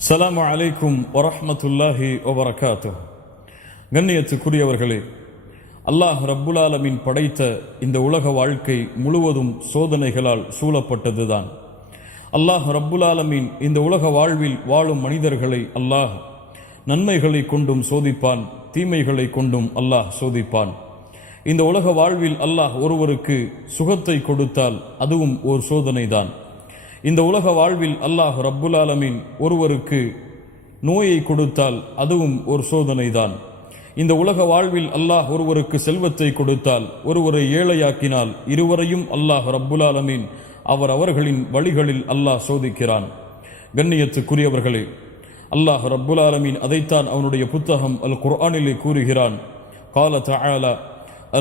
அஸ்ஸலாமு அலைக்கும் வரஹ்மத்துல்லாஹி வபரகாத்துஹ். கண்ணியத்துக்குரியவர்களே, அல்லாஹ் ரப்புல் ஆலமீன் படைத்த இந்த உலக வாழ்க்கை முழுவதும் சோதனைகளால் சூழப்பட்டதுதான். அல்லாஹ் ரப்புல் ஆலமீன் இந்த உலக வாழ்வில் வாழும் மனிதர்களை அல்லாஹ் நன்மைகளை கொண்டும் சோதிப்பான், தீமைகளை கொண்டும் அல்லாஹ் சோதிப்பான். இந்த உலக வாழ்வில் அல்லாஹ் ஒருவருக்கு சுகத்தை கொடுத்தால் அதுவும் ஒரு சோதனைதான். இந்த உலக வாழ்வில் அல்லாஹ் ரப்புல் ஆலமீன் ஒருவருக்கு நோயை கொடுத்தால் அதுவும் ஒரு சோதனைதான். இந்த உலக வாழ்வில் அல்லாஹ் ஒருவருக்கு செல்வத்தை கொடுத்தால், ஒருவரை ஏழையாக்கினால், இருவரையும் அல்லாஹ் ரப்புல் ஆலமீன் அவர்களின் வழிகளில் அல்லாஹ் சோதிக்கிறான். கண்ணியத்துக்குரியவர்களே, அல்லாஹ் ரப்புல் ஆலமீன் அதைத்தான் அவனுடைய புத்தகம் அல் குர்ஆனிலே கூறுகிறான். قال تعالى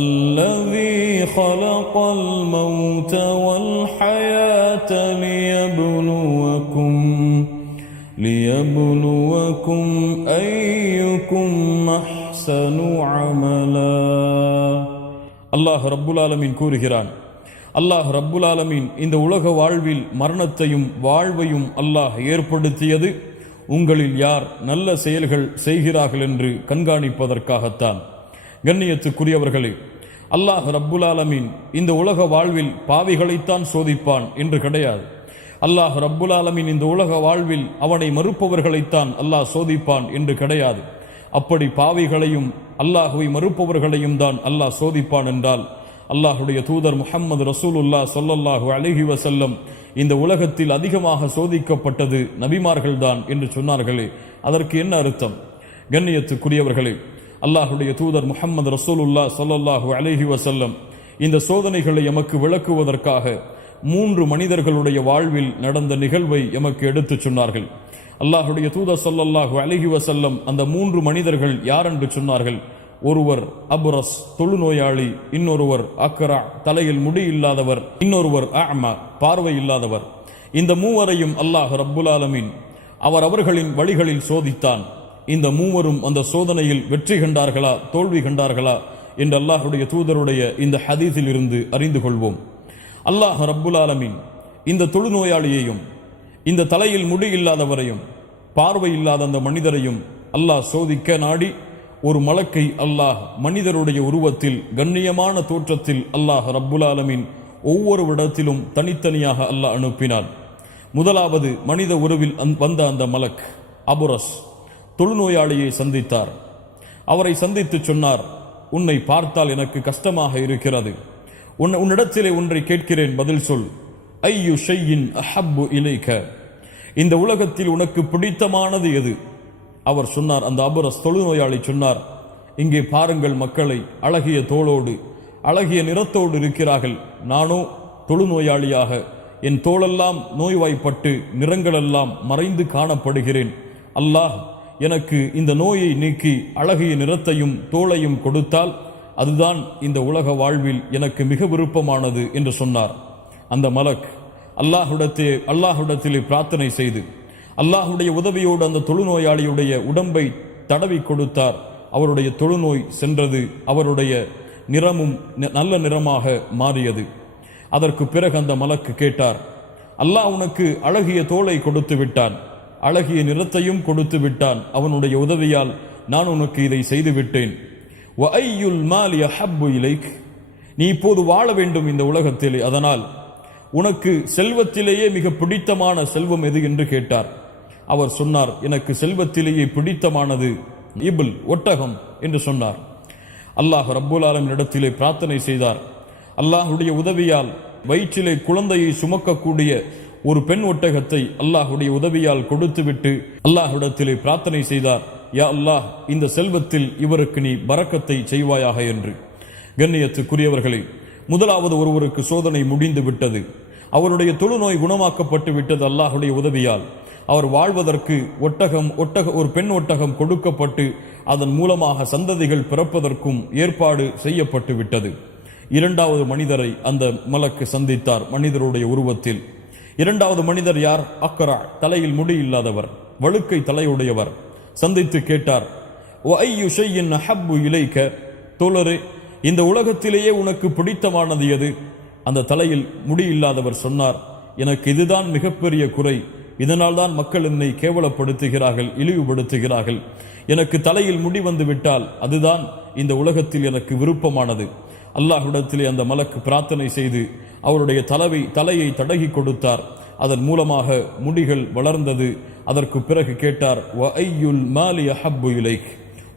الذي خلق الموت والحياة ليبلوكم أيكم أحسن عملا. அல்லாஹ் ரப்புல் ஆலமீன் கூறுகிறான், அல்லாஹ் ரப்புல் ஆலமீன் இந்த உலக வாழ்வில் மரணத்தையும் வாழ்வையும் அல்லாஹ் ஏற்படுத்தியது உங்களில் யார் நல்ல செயல்கள் செய்கிறார்கள் என்று கண்காணிப்பதற்காகத்தான். கண்ணியத்துக்குரியவர்களே, அல்லாஹ் ரப்புல் ஆலமீன் இந்த உலக வாழ்வில் பாவிகளைத்தான் சோதிப்பான் என்று கிடையாது. அல்லாஹ் ரப்புல் ஆலமீன் இந்த உலக வாழ்வில் அவனை மறுப்பவர்களைத்தான் அல்லாஹ் சோதிப்பான் என்று கிடையாது. அப்படி பாவிகளையும் அல்லாஹுவை மறுப்பவர்களையும் தான் அல்லாஹ் சோதிப்பான் என்றால், அல்லாஹுடைய தூதர் முஹம்மது ரசூலுல்லாஹ் ஸல்லல்லாஹு அலைஹி வஸல்லம் இந்த உலகத்தில் அதிகமாக சோதிக்கப்பட்டது நபிமார்கள் தான் என்று சொன்னார்களே, அதற்கு என்ன அர்த்தம்? கண்ணியத்துக்குரியவர்களே, அல்லாஹுடைய தூதர் முஹம்மது ரசூலுல்லாஹ் ஸல்லல்லாஹு அலைஹி வஸல்லம் இந்த சோதனைகளை எமக்கு விளக்குவதற்காக 3 மனிதர்களுடைய வாழ்வில் நடந்த நிகழ்வை எமக்கு எடுத்துச் சொன்னார்கள். அல்லாஹுடைய தூதர் ஸல்லல்லாஹு அலைஹி வஸல்லம் அந்த 3 மனிதர்கள் யார் என்று சொன்னார்கள். ஒருவர் அபுரஸ், தொழுநோயாளி, இன்னொருவர் அக்ரா, தலையில் முடி இல்லாதவர், இன்னொருவர் அஅமா, பார்வை இல்லாதவர். இந்த மூவரையும் அல்லாஹ் ரப்புல் ஆலமீன் அவர்களின் வழிகளில் சோதித்தான். இந்த மூவரும் அந்த சோதனையில் வெற்றி கண்டார்களா, தோல்வி கண்டார்களா என்று அல்லாஹுடைய தூதருடைய இந்த ஹதீஸில் இருந்து அறிந்து கொள்வோம். அல்லாஹ் ரப்புல் ஆலமீன் இந்த தொழுநோயாளியையும், இந்த தலையில் முடி இல்லாதவரையும், பார்வை இல்லாத அந்த மனிதரையும் அல்லாஹ் சோதிக்க நாடி ஒரு மலக்கை அல்லாஹ் மனிதருடைய உருவத்தில், கண்ணியமான தோற்றத்தில் அல்லாஹ் ரப்புல் ஆலமீன் ஒவ்வொரு இடத்திலும் தனித்தனியாக அல்லாஹ் அனுப்பினான். முதலாவது மனித உருவில் வந்த அந்த மலக் அபுரஸ் தொழுநோயாளியை சந்தித்தார். அவரை சந்தித்து சொன்னார், உன்னை பார்த்தால் எனக்கு கஷ்டமாக இருக்கிறது. உன்னிடத்திலே ஒன்றை கேட்கிறேன், பதில் சொல். ஐயு ஷையின் அஹப்பு இலைக்க, இந்த உலகத்தில் உனக்கு பிடித்தமானது எது? அவர் சொன்னார், அந்த அபுரஸ் தொழுநோயாளி சொன்னார், இங்கே பாருங்கள் மக்களை, அழகிய தோளோடு அழகிய நிறத்தோடு இருக்கிறார்கள். நானோ தொழுநோயாளியாக என் தோளெல்லாம் நோய்வாய்ப்பட்டு நிறங்களெல்லாம் மறைந்து காணப்படுகிறேன். அல்லாஹ் எனக்கு இந்த நோயை நீக்கி அழகிய நிறத்தையும் தோளையும் கொடுத்தால் அதுதான் இந்த உலக வாழ்வில் எனக்கு மிக விருப்பமானது என்று சொன்னார். அந்த மலக் அல்லாஹ்விடத்திலே பிரார்த்தனை செய்து அல்லாஹுடைய உதவியோடு அந்த தொழுநோயாளியுடைய உடம்பை தடவி கொடுத்தார். அவருடைய தொழுநோய் சென்றது. அவருடைய நிறமும் நல்ல நிறமாக மாறியது. அதற்கு பிறகு அந்த மலக்கு கேட்டார், அல்லாஹ் உனக்கு அழகிய தோளை கொடுத்து விட்டான், அழகிய நிறத்தையும் கொடுத்து விட்டான். அவனுடைய உதவியால் நான் உனக்கு இதை செய்து விட்டேன். வஅய்யுல் மாலி அஹப்பு இலைக், நீ இப்போது வாழ வேண்டும் இந்த உலகத்திலே, அதனால் உனக்கு செல்வத்திலேயே மிக பிடித்தமான செல்வம் எது என்று கேட்டார். அவர் சொன்னார், எனக்கு செல்வத்திலேயே பிடித்தமானது இபில், ஒட்டகம் என்று சொன்னார். அல்லாஹ் ரப்புல் ஆலமீன் இடத்திலே பிரார்த்தனை செய்தார். அல்லாஹுடைய உதவியால் வயிற்றிலே குழந்தையை சுமக்கக்கூடிய ஒரு பெண் ஒட்டகத்தை அல்லாஹுடைய உதவியால் கொடுத்துவிட்டு அல்லாஹ்விடத்திலே பிரார்த்தனை செய்தார், யா அல்லாஹ், இந்த செல்வத்தில் இவருக்கு நீ பரக்கத்தை செய்வாயாக என்று. கண்ணியத்துக்குரியவர்களே, முதலாவது ஒருவருக்கு சோதனை முடிந்து விட்டது. அவருடைய தொழுநோய் குணமாக்கப்பட்டு விட்டது அல்லாஹுடைய உதவியால். அவர் வாழ்வதற்கு ஒரு பெண் ஒட்டகம் கொடுக்கப்பட்டு அதன் மூலமாக சந்ததிகள் பிறப்பதற்கும் ஏற்பாடு செய்யப்பட்டு விட்டது. இரண்டாவது மனிதரை அந்த மலக்கு சந்தித்தார் மனிதருடைய உருவத்தில். இரண்டாவது மனிதர் யார்? அக்ரா, தலையில் முடி இல்லாதவர், வழுக்கை தலையுடையவர். சந்தித்து கேட்டார், வஅய்யு ஷையின் அஹப்பு இலைக்க, தோழரே, இந்த உலகத்திலேயே உனக்கு பிடித்தமானது எது? அந்த தலையில் முடி இல்லாதவர் சொன்னார், எனக்கு இதுதான் மிகப்பெரிய குறை, இதனால் தான் மக்கள் என்னை கேவலப்படுத்துகிறார்கள், இழிவுபடுத்துகிறார்கள். எனக்கு தலையில் முடி வந்து விட்டால் அதுதான் இந்த உலகத்தில் எனக்கு விருப்பமானது. அல்லாஹ்விடத்திலே அந்த மலக்கு பிரார்த்தனை செய்து அவருடைய தலையை தடகி கொடுத்தார். அதன் மூலமாக முடிகள் வளர்ந்தது. அதற்கு பிறகு கேட்டார், வஅய்யுல் மாலி அஹப்பு இலைக்,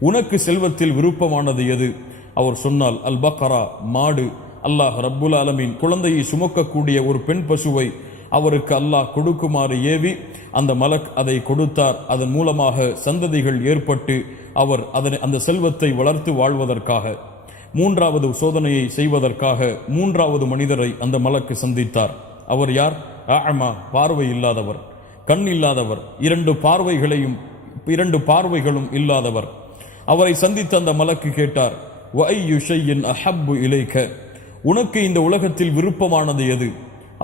உனக்கு செல்வத்தில் விருப்பமானது எது? அவர் சொன்னால், அல் பக்ரா, மாடு. அல்லாஹ் ரப்புல் ஆலமீன் குழந்தையை சுமக்கக்கூடிய ஒரு பெண் பசுவை அவருக்கு அல்லாஹ் கொடுக்குமாறு ஏவி அந்த மலக் அதை கொடுத்தார். அதன் மூலமாக சந்ததிகள் ஏற்பட்டு அவர் அந்த செல்வத்தை வளர்த்து வாழ்வதற்காக, மூன்றாவது சோதனையை செய்வதற்காக மூன்றாவது மனிதரை அந்த மலக்கு சந்தித்தார். அவர் யார்? அஅமா, பார்வை இல்லாதவர், கண் இல்லாதவர், இரண்டு பார்வைகளும் இல்லாதவர். அவரை சந்தித்த அந்த மலக்கு கேட்டார், வஅய்யு ஷைஇன் அஹப்பு இலைக, உனக்கு இந்த உலகத்தில் விருப்பமானது எது?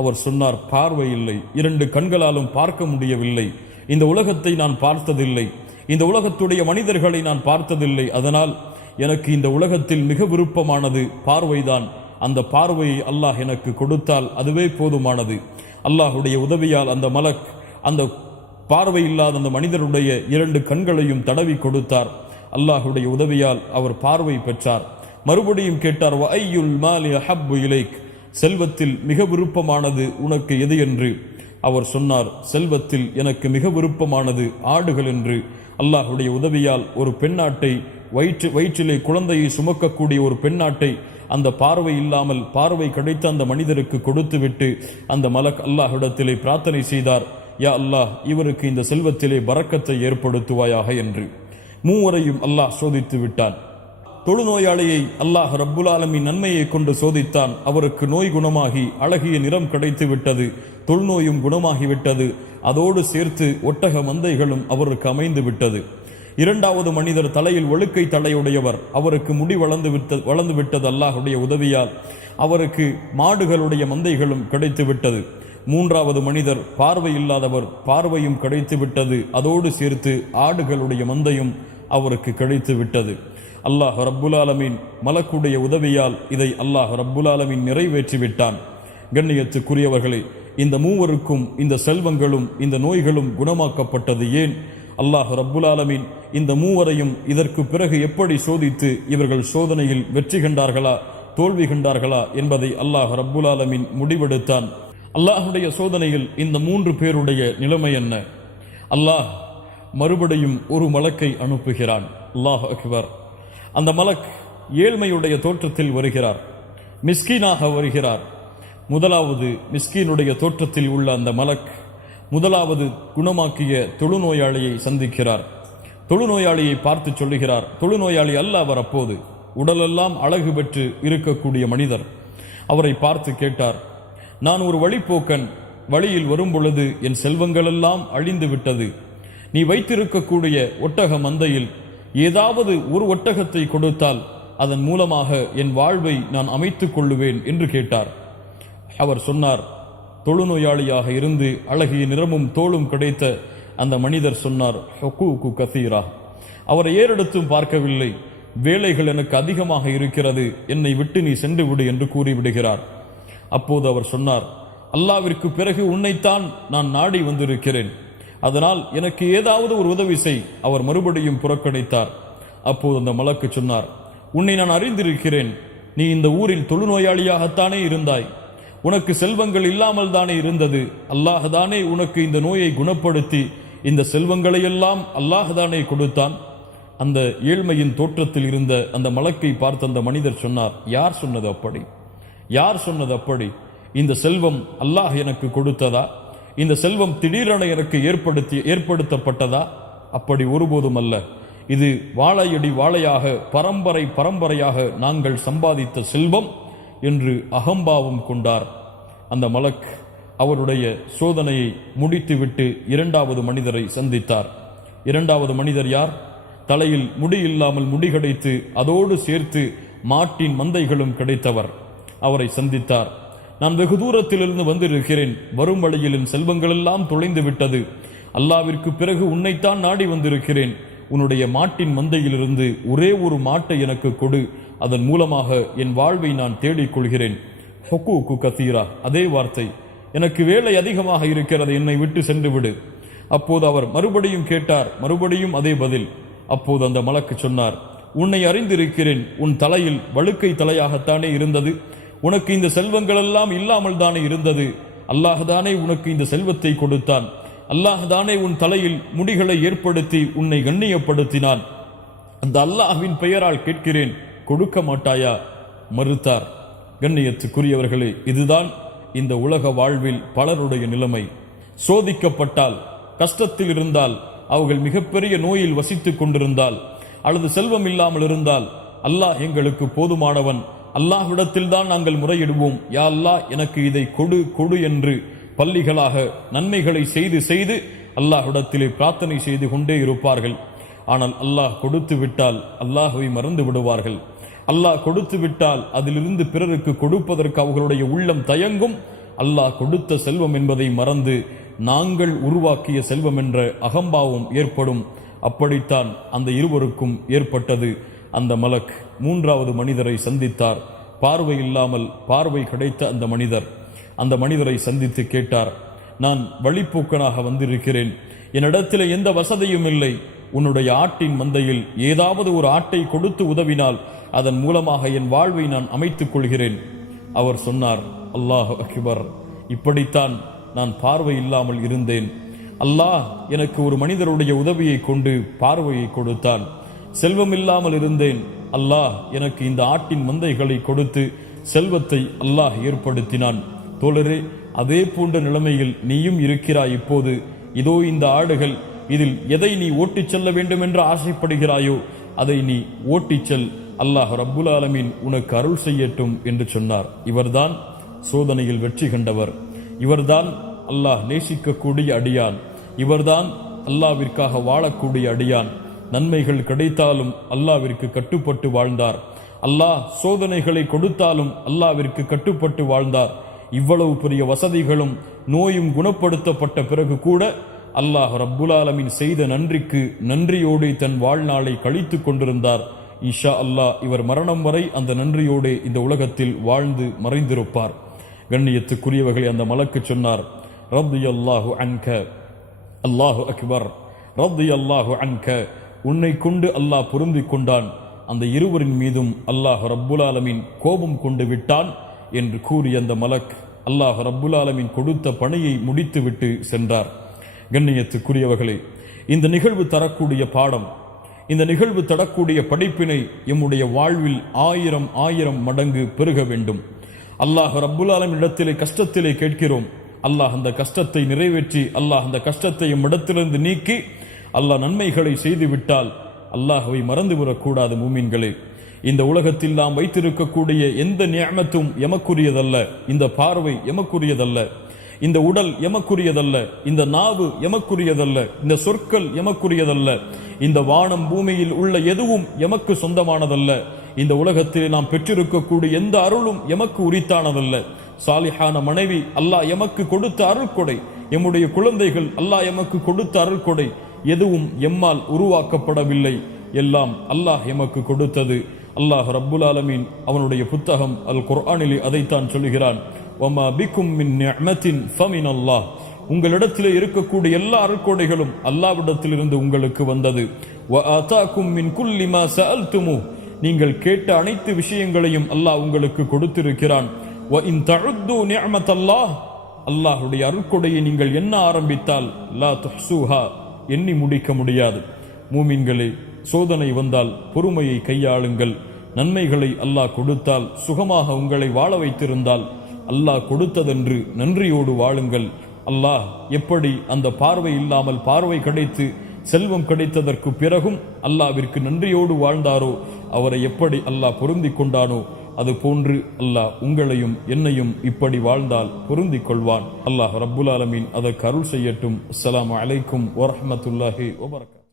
அவர் சொன்னார், பார்வை இல்லை, இரண்டு கண்களாலும் பார்க்க முடியவில்லை, இந்த உலகத்தை நான் பார்த்ததில்லை, இந்த உலகத்துடைய மனிதர்களை நான் பார்த்ததில்லை, அதனால் எனக்கு இந்த உலகத்தில் மிக விருப்பமானது பார்வைதான். அந்த பார்வையை அல்லாஹ் எனக்கு கொடுத்தால் அதுவே போதுமானது. அல்லாஹுடைய உதவியால் அந்த மலக் அந்த பார்வை இல்லாத அந்த மனிதருடைய இரண்டு கண்களையும் தடவி கொடுத்தார். அல்லாஹுடைய உதவியால் அவர் பார்வை பெற்றார். மறுபடியும் கேட்டார், வஅய்யுல் மாலி அஹப்பு இலைக், செல்வத்தில் மிக விருப்பமானது உனக்கு எது என்று. அவர் சொன்னார், செல்வத்தில் எனக்கு மிக விருப்பமானது ஆடுகள் என்று. அல்லாஹுடைய உதவியால் ஒரு பெண்ணாட்டை, வயிற்றிலே குழந்தையை சுமக்கக்கூடிய ஒரு பெண்ணாட்டை அந்த பார்வை இல்லாமல் பார்வை கிடைத்த அந்த மனிதருக்கு கொடுத்துவிட்டு அந்த மலக் அல்லாஹ்விடத்திலே பிரார்த்தனை செய்தார், யா அல்லாஹ், இவருக்கு இந்த செல்வத்திலே பரக்கத்தை ஏற்படுத்துவாயாக என்று. மூவரையும் அல்லாஹ் சோதித்து விட்டான். தொழுநோயாளியை அல்லாஹ் ரப்புல் ஆலமீன் நன்மையை கொண்டு சோதித்தான். அவருக்கு நோய் குணமாகி அழகிய நிறம் கிடைத்து விட்டது, தொழுநோயும் குணமாகிவிட்டது. அதோடு சேர்த்து ஒட்டக மந்தைகளும் அவருக்கு அமைந்து விட்டது. இரண்டாவது மனிதர் தலையில் ஒழுக்கை தலையுடையவர், அவருக்கு முடி வளர்ந்து விட்டது. அல்லாஹுடைய உதவியால் அவருக்கு மாடுகளுடைய மந்தைகளும் கிடைத்து விட்டது. மூன்றாவது மனிதர் பார்வை இல்லாதவர், பார்வையும் கிடைத்து விட்டது. அதோடு சேர்த்து ஆடுகளுடைய மந்தையும் அவருக்கு கிடைத்து விட்டது. அல்லாஹ் ரப்புல் ஆலமீன் மலக்குடைய உதவியால் இதை அல்லாஹ் ரப்புல் ஆலமீன் நிறைவேற்றி விட்டான். கண்ணியத்துக்குரியவர்களே, இந்த மூவருக்கும் இந்த செல்வங்களும் இந்த நோய்களும் குணமாக்கப்பட்டது ஏன்? அல்லாஹ் ரப்புல் ஆலமீன் இந்த மூவரையும் இதற்கு பிறகு எப்படி சோதித்து இவர்கள் சோதனையில் வெற்றி கண்டார்களா தோல்வி கண்டார்களா என்பதை அல்லாஹ் ரப்புல் ஆலமீன் முடிவெடுத்தான். அல்லாஹுடைய சோதனையில் இந்த மூன்று பேருடைய நிலைமை என்ன? அல்லாஹ் மறுபடியும் ஒரு மலக்கை அனுப்புகிறான். அல்லாஹ் அக்பர். அந்த மலக் ஏழ்மையுடைய தோற்றத்தில் வருகிறார், மிஸ்கீனாக வருகிறார். முதலாவது மிஸ்கீனுடைய தோற்றத்தில் உள்ள அந்த மலக் முதலாவது குணமாக்கிய தொழுநோயாளியை சந்திக்கிறார். தொழுநோயாளியை பார்த்து சொல்லுகிறார், தொழுநோயாளி அல்ல அவர், அப்போது உடலெல்லாம் அழகு பெற்று இருக்கக்கூடிய மனிதர். அவரை பார்த்து கேட்டார், நான் ஒரு வழிப்போக்கன், வழியில் வரும் பொழுது என் செல்வங்களெல்லாம் அழிந்து விட்டது. நீ வைத்திருக்கக்கூடிய ஒட்டக மந்தையில் ஏதாவது ஒரு ஒட்டகத்தை கொடுத்தால் அதன் மூலமாக என் வாழ்வை நான் அமைத்துக் கொள்ளுவேன் என்று கேட்டார். அவர் சொன்னார், தொழுநோயாளியாக இருந்து அழகிய நிறமும் தோளும் கிடைத்த அந்த மனிதர் சொன்னார், ஹுகூகு கசீரா, அவரை ஏறெடுத்தும் பார்க்கவில்லை, வேலைகள் எனக்கு அதிகமாக இருக்கிறது, என்னை விட்டு நீ சென்று விடு என்று கூறிவிடுகிறார். அப்போது அவர் சொன்னார், அல்லாவிற்கு பிறகு உன்னைத்தான் நான் நாடி வந்திருக்கிறேன், அதனால் எனக்கு ஏதாவது ஒரு உதவி செய். அவர் மறுபடியும் புறக்கணித்தார். அப்போது அந்த மலக்கு சொன்னார், உன்னை நான் அறிந்திருக்கிறேன், நீ இந்த ஊரில் தொழுநோயாளியாகத்தானே இருந்தாய், உனக்கு செல்வங்கள் இல்லாமல் தானே இருந்தது, அல்லாஹ் தானே உனக்கு இந்த நோயை குணப்படுத்தி இந்த செல்வங்களை எல்லாம் அல்லாஹ் தானே கொடுத்தான். அந்த ஏழ்மையின் தோற்றத்தில் இருந்த அந்த மலக்கை பார்த்த அந்த மனிதர் சொன்னார், யார் சொன்னது அப்படி? யார் சொன்னது அப்படி? இந்த செல்வம் அல்லாஹ் எனக்கு கொடுத்ததா? இந்த செல்வம் திடீரென எனக்கு ஏற்படுத்தப்பட்டதா? அப்படி ஒருபோதும் அல்ல. இது வாழையடி வாழையாக பரம்பரையாக நாங்கள் சம்பாதித்த செல்வம் என்று அகம்பாவம் கொண்டார். அந்த மலக் அவருடைய சோதனையை முடித்துவிட்டு இரண்டாவது மனிதரை சந்தித்தார். இரண்டாவது மனிதர் யார்? தலையில் முடி இல்லாமல் முடி கிடைத்து அதோடு சேர்த்து மாட்டின் மந்தைகளும் கிடைத்தவர். அவரை சந்தித்தார். நான் வெகு தூரத்திலிருந்து வந்திருக்கிறேன், வரும் வழியில் என் செல்வங்களெல்லாம் தொலைந்து விட்டது, அல்லாவிற்கு பிறகு உன்னைத்தான் நாடி வந்திருக்கிறேன், உன்னுடைய மாட்டின் மந்தையிலிருந்து ஒரே ஒரு மாட்டை எனக்கு கொடு, அதன் மூலமாக என் வாழ்வை நான் தேடிக்கொள்கிறேன். ஹுகூகு கசீரா, அதே வார்த்தை, எனக்கு வேலை அதிகமாக இருக்கிறது, என்னை விட்டு சென்று விடு. அப்போது அவர் மறுபடியும் கேட்டார், மறுபடியும் அதே பதில். அப்போது அந்த மலக்கு சொன்னார், உன்னை அறிந்திருக்கிறேன், உன் தலையில் வழுக்கை தலையாகத்தானே இருந்தது, உனக்கு இந்த செல்வங்கள் எல்லாம் இல்லாமல் தானே இருந்தது, அல்லாஹ்தானே உனக்கு இந்த செல்வத்தை கொடுத்தான், அல்லாஹ்தானே உன் தலையில் முடிகளை ஏற்படுத்தி உன்னை கண்ணியப்படுத்தினான், அந்த அல்லாஹ்வின் பெயரால் கேட்கிறேன், கொடுக்க மாட்டாயா? மறுத்தார். கண்ணியத்துக்குரியவர்களே, இதுதான் இந்த உலக வாழ்வில் பலருடைய நிலைமை. சோதிக்கப்பட்டால், கஷ்டத்தில் இருந்தால், அவர்கள் மிகப்பெரிய நோயில் வசித்துக் கொண்டிருந்தால், அல்லது செல்வம் இல்லாமல் இருந்தால், அல்லாஹ் எங்களுக்கு போதுமானவன், அல்லாஹ்விடத்தில் தான் நாங்கள் முறையிடுவோம், யா அல்லாஹ் எனக்கு இதை கொடு கொடு என்று பள்ளிகளாக நன்மைகளை செய்து செய்து அல்லாஹ்விடத்திலே பிரார்த்தனை செய்து கொண்டே இருப்பார்கள். ஆனால் அல்லாஹ் கொடுத்து விட்டால் அல்லாஹ்வை மறந்து விடுவார்கள். அல்லாஹ் கொடுத்து விட்டால் அதிலிருந்து பிறருக்கு கொடுப்பதற்கு அவர்களுடைய உள்ளம் தயங்கும். அல்லாஹ் கொடுத்த செல்வம் என்பதை மறந்து நாங்கள் உருவாக்கிய செல்வம் என்ற அகம்பாவம் ஏற்படும். அப்படித்தான் அந்த இருவருக்கும் ஏற்பட்டது. அந்த மலக் மூன்றாவது மனிதரை சந்தித்தார். பார்வை இல்லாமல் பார்வை கிடைத்த அந்த மனிதரை சந்தித்து கேட்டார், நான் வழிப்போக்கனாக வந்திருக்கிறேன், என்னிடத்தில் எந்த வசதியும் இல்லை, உன்னுடைய ஆட்டின் மந்தையில் ஏதாவது ஒரு ஆட்டை கொடுத்து உதவினால் அதன் மூலமாக என் வாழ்வை நான் அமைத்துக் கொள்கிறேன். அவர் சொன்னார், அல்லாஹ் அக்பர், இப்படித்தான் நான் பார்வை இல்லாமல் இருந்தேன். அல்லாஹ் எனக்கு ஒரு மனிதருடைய உதவியை கொண்டு பார்வையை கொடுத்தான். செல்வம் இல்லாமல் இருந்தேன், அல்லாஹ் எனக்கு இந்த ஆட்டின் மந்தைகளை கொடுத்து செல்வத்தை அல்லாஹ் ஏற்படுத்தினான். தோழரே, அதே போன்ற நிலைமையில் நீயும் இருக்கிறாய். இப்போது இதோ இந்த ஆடுகள், இதில் எதை நீ ஓட்டிச் செல்ல வேண்டும் என்று ஆசைப்படுகிறாயோ அதை நீ ஓட்டிச் செல், அல்லாஹ் ரப்புல் ஆலமீன் உனக்கு அருள் செய்யட்டும் என்று சொன்னார். இவர்தான் சோதனையில் வெற்றி கண்டவர். இவர்தான் அல்லாஹ் நேசிக்கக்கூடிய அடியான். இவர்தான் அல்லாவிற்காக வாழக்கூடிய அடியான். நன்மைகள் கிடைத்தாலும் அல்லாவிற்கு கட்டுப்பட்டு வாழ்ந்தார். அல்லாஹ் சோதனைகளை கொடுத்தாலும் அல்லாவிற்கு கட்டுப்பட்டு வாழ்ந்தார். இவ்வளவு பெரிய வசதிகளும் நோயும் குணப்படுத்தப்பட்ட பிறகு கூட அல்லாஹ் ரப்புல் ஆலமீன் செய்த நன்றிக்கு நன்றியோடு தன் வாழ்நாளை கழித்துக் கொண்டிருந்தார். இன்ஷா அல்லாஹ் இவர் மரணம் வரை அந்த நன்றியோடு இந்த உலகத்தில் வாழ்ந்து மறைந்திருப்பார். கண்ணியத்துக்குரியவர்களை அந்த மலக்கு சொன்னார், ரத்தியல்லாஹு அன்க, அல்லாஹு அக்பர், ரத்தியல்லாஹு அன்க, உன்னை கொண்டு அல்லாஹ் பொருந்திக் கொண்டான், அந்த இருவரின் மீதும் அல்லாஹ் ரப்புல் ஆலமீன் கோபம் கொண்டு விட்டான் என்று கூறிய அந்த மலக் அல்லாஹ் ரப்புல் ஆலமீன் கொடுத்த பணியை முடித்துவிட்டு சென்றார். கண்ணியத்துக்குரியவர்களே, இந்த நிகழ்வு தரக்கூடிய பாடம், இந்த நிகழ்வு தரக்கூடிய படிப்பினை எம்முடைய வாழ்வில் ஆயிரம் மடங்கு பெருக வேண்டும். அல்லாஹ் ரப்புல் ஆலமீன் இடத்திலே கஷ்டத்திலே கேட்கிறோம், அல்லாஹ் அந்த கஷ்டத்தை நிறைவேற்றி, அல்லாஹ் அந்த கஷ்டத்தை இடத்திலிருந்து நீக்கி அல்லாஹ் நன்மைகளை செய்துவிட்டால் அல்லாஹ்வை மறந்துவிடக்கூடாது. மூமின்களே, இந்த உலகத்தில் நாம் வைத்திருக்கக்கூடிய எந்த நியமத்தும் எமக்குரியதல்ல. இந்த பார்வை எமக்குரியதல்ல, இந்த உடல் எமக்குரியதல்ல, இந்த நாவு எமக்குரியதல்ல, இந்த சொற்கள் எமக்குரியதல்ல, இந்த வானம் பூமியில் உள்ள எதுவும் எமக்கு சொந்தமானதல்ல. இந்த உலகத்தில் நாம் பெற்றிருக்கக்கூடிய எந்த அருளும் எமக்கு உரித்தானதல்ல. சாலிஹான மனைவி அல்லாஹ் எமக்கு கொடுத்த அருள்கொடை, எம்முடைய குழந்தைகள் அல்லாஹ் எமக்கு கொடுத்த அருள்கொடை, எதுவும் எம்மால் உருவாக்கப்படவில்லை, எல்லாம் அல்லாஹ் எமக்கு கொடுத்தது. அல்லாஹ் ரப்புல் ஆலமீன் அவனுடைய புத்தகம் அல் குர்ஆனிலே அதைத்தான் சொல்கிறான், வமா பிக்கும் மின் நிஅமத்தின் ஃபமினல்லாஹ், உங்களிடத்திலே இருக்கக்கூடிய எல்லா அருள்கொடைகளும் அல்லாஹ்விடத்திலிருந்து உங்களுக்கு வந்தது. வ ஆதாக்கும் மின் குல்லி மா சஅல்துமு, நீங்கள் கேட்ட அனைத்து விஷயங்களையும் அல்லாஹ் உங்களுக்கு கொடுத்திருக்கிறான். வ இன் தஉது நிஅமத்தல்லாஹ், அல்லாஹ்வுடைய அருள்கொடையை நீங்கள் எண்ண ஆரம்பித்தால் லா துஹ்ஸூஹா, எண்ணி முடிக்க முடியாது. மூமின்களே, சோதனை வந்தால் பொறுமையை கையாளுங்கள். நன்மைகளை அல்லாஹ் கொடுத்தால், சுகமாக உங்களை வாழ வைத்திருந்தால் அல்லாஹ் கொடுத்ததென்று நன்றியோடு வாழுங்கள். அல்லாஹ் எப்படி அந்த பார்வை இல்லாமல் பார்வை கிடைத்து செல்வம் கிடைத்ததற்கு பிறகும் அல்லாஹ்விற்கு நன்றியோடு வாழ்ந்தாரோ, அவரை எப்படி அல்லாஹ் பொருந்திக் கொண்டானோ, அது போன்று அல்லாஹ் உங்களையும் என்னையும் இப்படி வாழ்ந்தால் பொருந்திக் கொள்வான். அல்லாஹ் ரப்புல் ஆலமீன் அதற்கு அருள் செய்யட்டும். அஸ்ஸலாமு அலைக்கும் வரஹ்மத்துல்லாஹி வபரகாத்துஹு.